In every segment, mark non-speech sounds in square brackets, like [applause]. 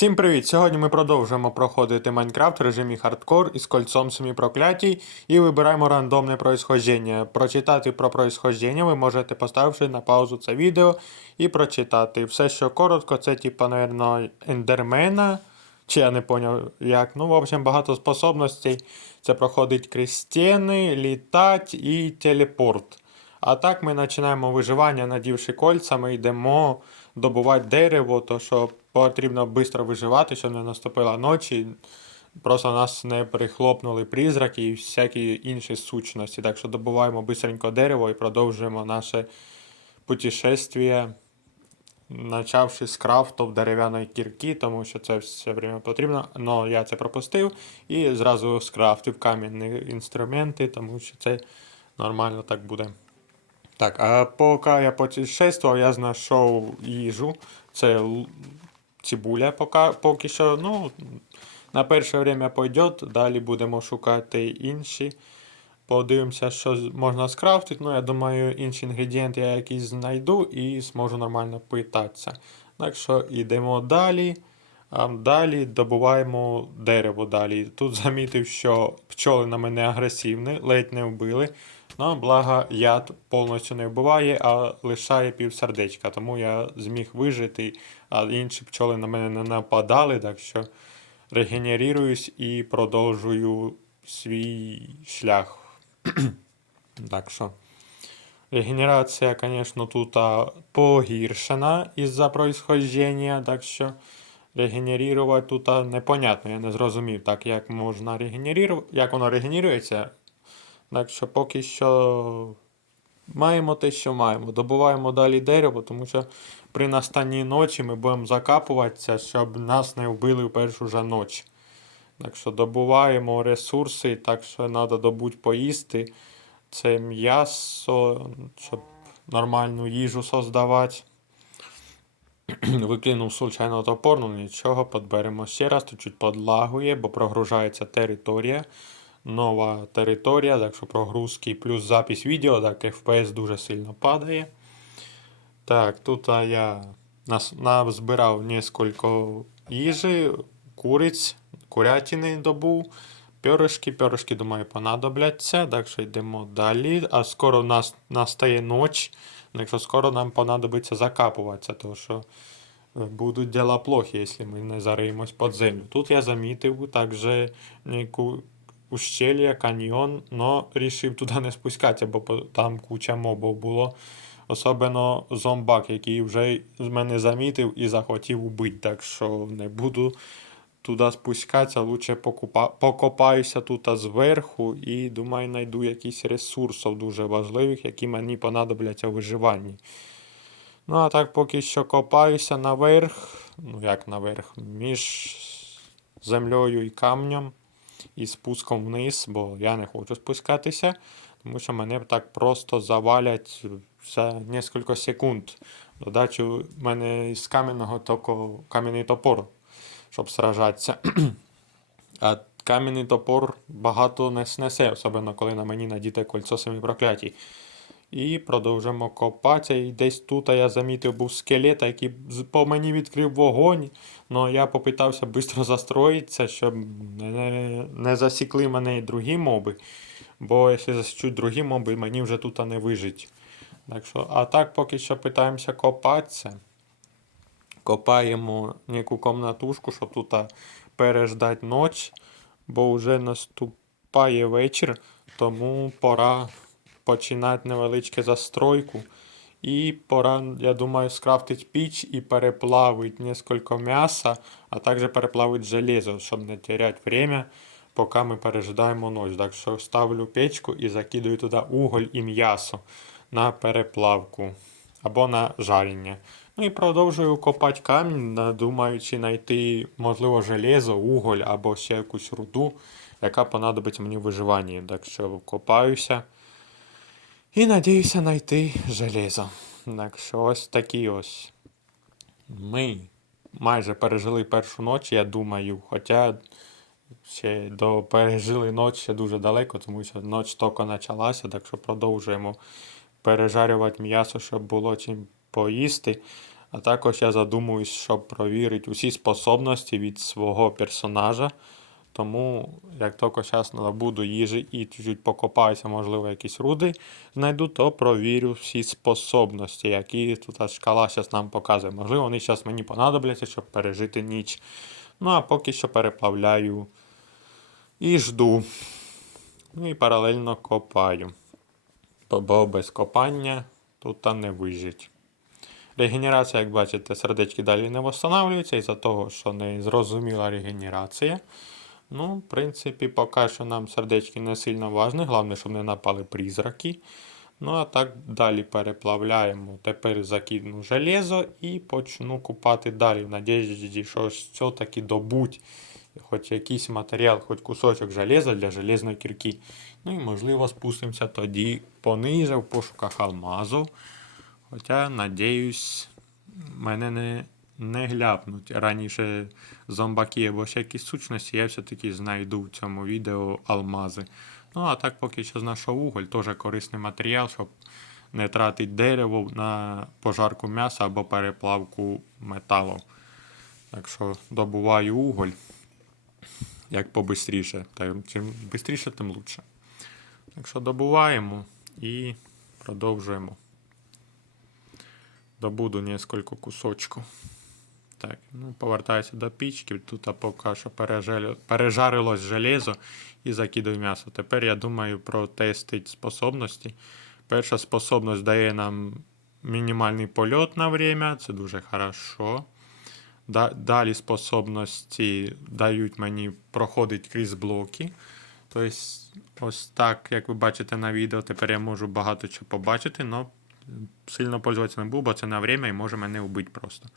Всім привіт! Сьогодні ми продовжуємо проходити Майнкрафт в режимі хардкор із кольцом Семі проклятій і вибираємо рандомне происхождення. Прочитати про происхождення ви можете поставивши на паузу це відео і прочитати. Все, що коротко, це типа, напевно, ендермена. Чи я не поняв як. Ну, в общем, багато способностей. Це проходить крізь стіни, літать і телепорт. А так ми починаємо виживання, надівши кольця, ми йдемо добувати дерево, то що потрібно швидко виживати, щоб не наступила ночі. Просто нас не прихлопнули призраки і всякі інші сущності. Так що добуваємо швидко дерево і продовжуємо наше путешествие, почавши з крафту дерев'яної кірки, тому що це все время потрібно. Але я це пропустив і зразу скрафтив кам'яні інструменти, тому що це нормально так буде. Так, а поки я путешествував, я знайшов їжу. Це цибуля поки, поки що. Ну, на перше время пойде, далі будемо шукати інші. Подивимося, що можна скрафтити. Ну, я думаю, інші інгредієнти я якісь знайду і зможу нормально питатися. Так що йдемо далі. Далі добуваємо дерево далі. Тут замітив, що пчоли на мене агресивні, ледь не вбили. Ну, благо, яд повністю не вбиває, а лишає півсердечка. Тому я зміг вижити, а інші пчоли на мене не нападали, так що регенеруюсь і продовжую свій шлях. [clears throat] так що. Регенерація, звісно, тут погіршена із-за происхождення, так що регенерувати тут непонятно, я не зрозумів, так як можна регенерувати, як воно регенерується. Так що поки що маємо те, що маємо. Добуваємо далі дерево, тому що при настанні ночі ми будемо закапуватися, щоб нас не вбили в першу же ніч. Так що добуваємо ресурси, так що треба добути поїсти. Це м'ясо, щоб нормальну їжу создавати. [clears throat] Викинув случайно топор, ну нічого, подберемо ще раз, тут чуть подлагує, бо прогружається територія. Нова територія, так що прогрузки плюс запись відео, так FPS дуже сильно падає. Так, тут я назбирав несколько їжі, куриць, курятини добув. Пьоришки, пьоришки, думаю, понадобляться. Так що йдемо далі. А скоро у нас настає ніч. Так що скоро нам понадобиться закапуватися, тому що е, будуть діла плохі, якщо ми не зариємось під землю. Тут я замітив також яку ущелье, каньйон, но рішив туди не спускатися, бо там куча мобів було. Особливо зомбак, який вже мене замітив і захотів убити. Так що не буду туди спускатися, лучше покупа... покопаюся тут зверху і думаю, знайду якісь ресурсів дуже важливих, які мені понадобляться у виживанні. Ну, а так поки що копаюся наверх, ну як наверх, між землею і камнем і спуском вниз, бо я не хочу спускатися, тому що мене так просто завалять за кілька секунд. Додачу в мене із кам'яного току кам'яний топор щоб сражатися. [clears throat] А кам'яний топор багато не снесе, особливо коли на мені надіте кольцо самі прокляті. І продовжимо копатися. І десь тут я замітив був скелет, який по мені відкрив вогонь. але я попитався швидко застроїтися, щоб не, не засікли мене і другі моби. Бо якщо засічуть другі моби, мені вже тут не вижить. Так що, а так поки що питаємося копатися копаємо яку комнатушку, щоб тут переждати ніч, бо вже наступає вечір, тому пора починати невеличку застройку. І пора, я думаю, скрафтити піч і переплавити несколько м'яса, а також переплавити железо, щоб не теряти время, поки ми пережидаємо ніч. Так що ставлю печку і закидаю туди уголь і м'ясо на переплавку або на жарення. Ну і продовжую копати камінь, думаючи знайти, можливо, железо, уголь або ще якусь руду, яка понадобиться мені в виживанні. Так що копаюся і надіюся знайти железо. Так що ось такі ось. Ми майже пережили першу ніч, я думаю, хоча ще до пережили ніч ще дуже далеко, тому що ніч тільки почалася, так що продовжуємо пережарювати м'ясо, щоб було чим поїсти. А також я задумуюсь, щоб провірити усі способності від свого персонажа. Тому, як тільки зараз набуду їжі і чуть-чуть покопаюся, можливо, якісь руди знайду, то провірю всі способності, які тут шкала зараз нам показує. Можливо, вони зараз мені понадобляться, щоб пережити ніч. Ну а поки що переплавляю і жду. Ну і паралельно копаю. Бо- без копання тут не вижить. Регенерація, як бачите, сердечки далі не встановлюються із-за того, що не зрозуміла регенерація. Ну, в принципі, поки що нам сердечки не сильно важні, головне, щоб не напали призраки. Ну, а так далі переплавляємо. Тепер закину железо і почну купати далі. В надіжді, що все-таки добуть хоч якийсь матеріал, хоч кусочок железа для железної кірки. Ну і можливо спустимося тоді пониже в пошуках алмазу. Хоча, надіюсь, мене не, не гляпнуть. Раніше зомбаки або ще якісь сущності, я все-таки знайду в цьому відео алмази. Ну, а так поки що знайшов уголь, теж корисний матеріал, щоб не тратити дерево на пожарку м'яса або переплавку металу. Так що добуваю уголь як побистріше. Чим швидше, тим лучше. Так що добуваємо і продовжуємо. Добуду несколько кусочків. Так, ну повертаюся до пічки. Тут поки що пережарило- пережарилось железо і закидаю м'ясо. Тепер я думаю протестити способності. Перша способність дає нам мінімальний польот на время, це дуже хорошо. Далі способності дають мені проходити крізь блоки. Тобто, ось так, як ви бачите на відео, тепер я можу багато чого побачити, але сильно пользуватися не буду, бо це на время і може мене вбити просто.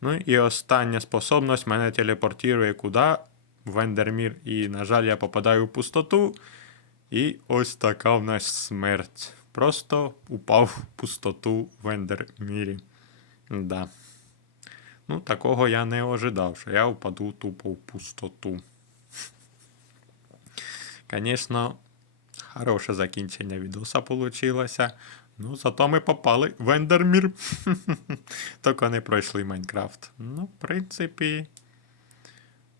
Ну і остання способність мене телепортує куди? В Ендермір. І, на жаль, я попадаю в пустоту. І ось така в нас смерть. Просто упав в пустоту в Ендермірі. Да. Ну, такого я не ожидав, що я впаду тупо в пустоту. Звісно, хороше закінчення відоса получилося. Ну, зато ми попали в Ендермір. [laughs] Тільки не пройшли Майнкрафт. Ну, в принципі,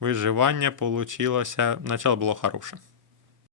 виживання получилося. Начало було хороше.